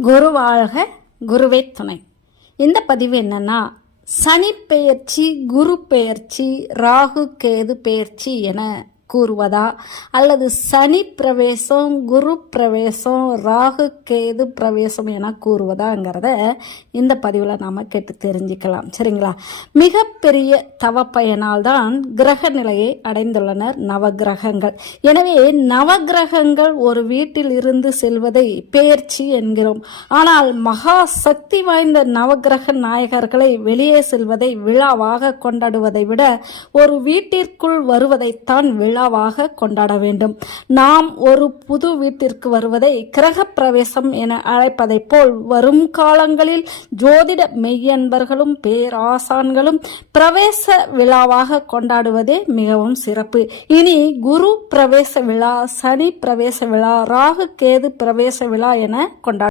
குரு வாழ்க குருவே துணை இந்த பதிவு என்னன்னா சனி பெயர்ச்சி குரு பெயர்ச்சி ராகு கேது பெயர்ச்சி என கூறுவதா? அல்லது சனி பிரவேசம் குரு பிரவேசம் ராகு கேது பிரவேசம் என கூறுவதாங்கிறத இந்த பதிவில் நாம் கேட்டு தெரிஞ்சுக்கலாம். சரிங்களா? மிகப்பெரிய தவப்பயனால் தான் கிரக நிலையை அடைந்துள்ளனர் நவகிரகங்கள். எனவே நவகிரகங்கள் ஒரு வீட்டில் இருந்து செல்வதை பேர்ச்சி என்கிறோம். ஆனால் மகா சக்தி வாய்ந்த நவகிரக நாயகர்களை வெளியே செல்வதை விழாவாக கொண்டாடுவதை விட ஒரு வீட்டிற்குள் வருவதைத்தான் விழா விழாவாக கொண்டாட வேண்டும். நாம் ஒரு புது வீட்டிற்கு வருவதை கிரக பிரவேசம் என அழைப்பதைப் போல் வரும் காலங்களில் ஜோதிட மெய்யன்பர்களும் பேராசான்களும் பிரவேச விழாவாக கொண்டாடுவதே மிகவும் சிறப்பு. இனி குரு பிரவேச விழா சனி பிரவேச விழா ராகு கேது பிரவேச விழா என கொண்டாடு